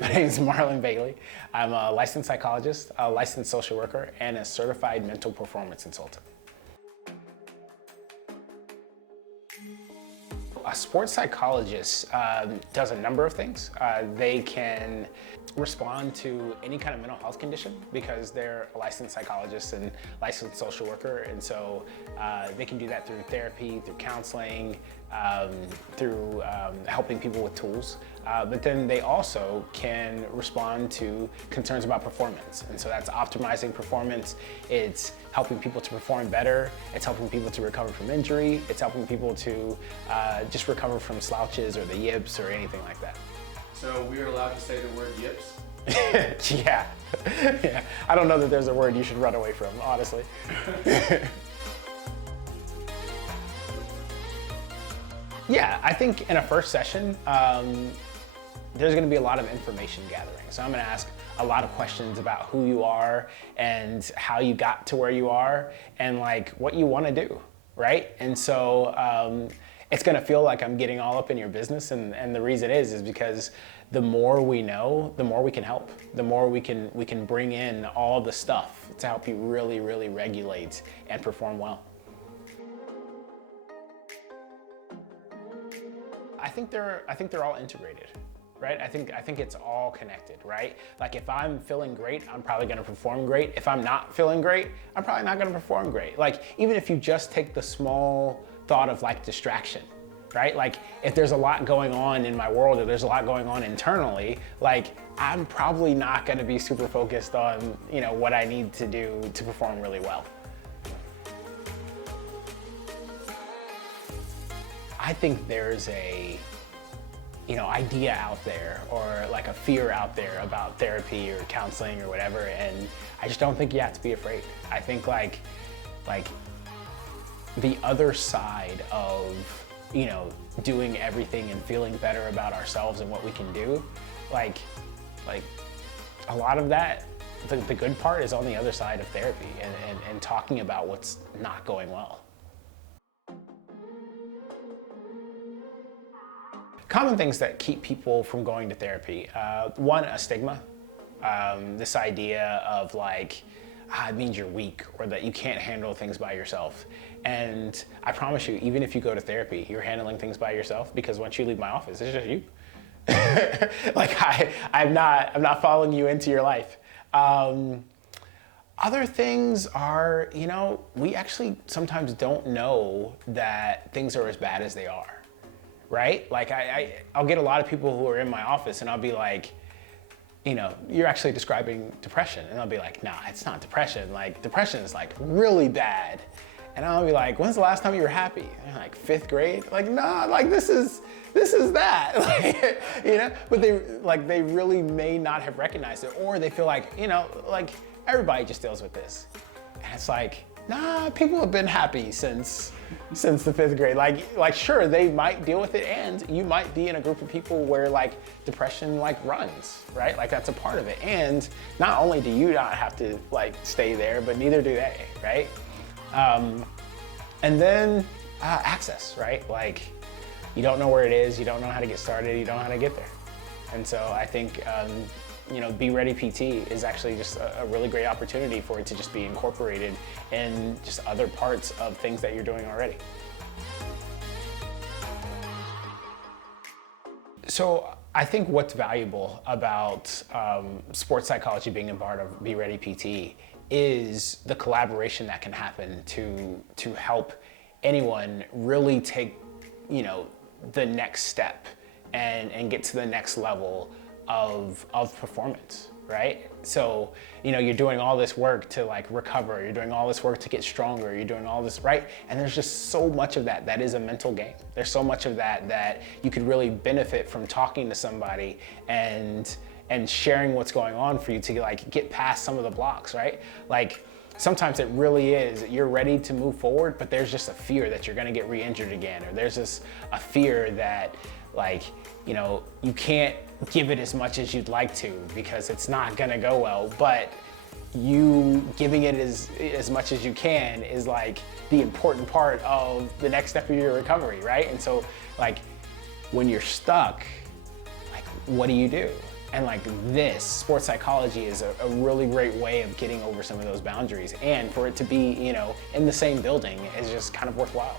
My name is Marlon Bailey. I'm a licensed psychologist, a licensed social worker, and a certified mental performance consultant. A sports psychologist does a number of things. They can respond to any kind of mental health condition because they're a licensed psychologist and licensed social worker, and so they can do that through therapy, through counseling, through helping people with tools. But then they also can respond to concerns about performance, and so that's optimizing performance. It's helping people to perform better. It's helping people to recover from injury. It's helping people to just recover from slouches or the yips or anything like that. So we are allowed to say the word yips? Yeah. Yeah. I don't know that there's a word you should run away from, honestly. Yeah, I think in a first session, there's gonna be a lot of information gathering. So I'm gonna ask a lot of questions about who you are and how you got to where you are and like what you wanna do, right? And so it's gonna feel like I'm getting all up in your business, and the reason is because the more we know, the more we can help. The more we can bring in all the stuff to help you really, really regulate and perform well. I think they're all integrated, right? I think it's all connected, right? Like if I'm feeling great, I'm probably gonna perform great. If I'm not feeling great, I'm probably not gonna perform great. Like even if you just take the small thought of like distraction, right? Like if there's a lot going on in my world or there's a lot going on internally, like I'm probably not gonna be super focused on, you know, what I need to do to perform really well. I think there's a, you know, idea out there or like a fear out there about therapy or counseling or whatever, and I just don't think you have to be afraid. I think like the other side of, you know, doing everything and feeling better about ourselves and what we can do, like a lot of that, the good part is on the other side of therapy and talking about what's not going well. Common things that keep people from going to therapy. One, a stigma. This idea of like, it means you're weak or that you can't handle things by yourself. And I promise you, even if you go to therapy, you're handling things by yourself because once you leave my office, it's just you. Like I'm not following you into your life. Other things are, you know, we actually sometimes don't know that things are as bad as they are, right? Like I'll get a lot of people who are in my office and I'll be like, you know, you're actually describing depression. And I'll be like, nah, it's not depression. Like depression is like really bad. And I'll be like, when's the last time you were happy? And like 5th grade? Like, nah, like this is that. Like, you know, but they really may not have recognized it, or they feel like, you know, like everybody just deals with this. And it's like, nah, people have been happy since the 5th grade. Like sure, they might deal with it, and you might be in a group of people where like depression like runs, right? Like that's a part of it. And not only do you not have to like stay there, but neither do they, right? And then access, right? Like you don't know where it is, you don't know how to get started, you don't know how to get there. And so I think, you know, Be Ready PT is actually just a really great opportunity for it to just be incorporated in just other parts of things that you're doing already. So I think what's valuable about sports psychology being a part of Be Ready PT is the collaboration that can happen to help anyone really take, you know, the next step and get to the next level of performance, right? So, you know, you're doing all this work to like recover, you're doing all this work to get stronger, you're doing all this, right? And there's just so much of that is a mental game. There's so much of that you could really benefit from talking to somebody and sharing what's going on for you to like get past some of the blocks, right? Like sometimes it really is, you're ready to move forward, but there's just a fear that you're gonna get re-injured again, or there's just a fear that like, you know, you can't give it as much as you'd like to because it's not gonna go well, but you giving it as much as you can is like the important part of the next step of your recovery, right? And so like when you're stuck, like, what do you do? And like this, sports psychology is a really great way of getting over some of those boundaries. And for it to be, you know, in the same building is just kind of worthwhile.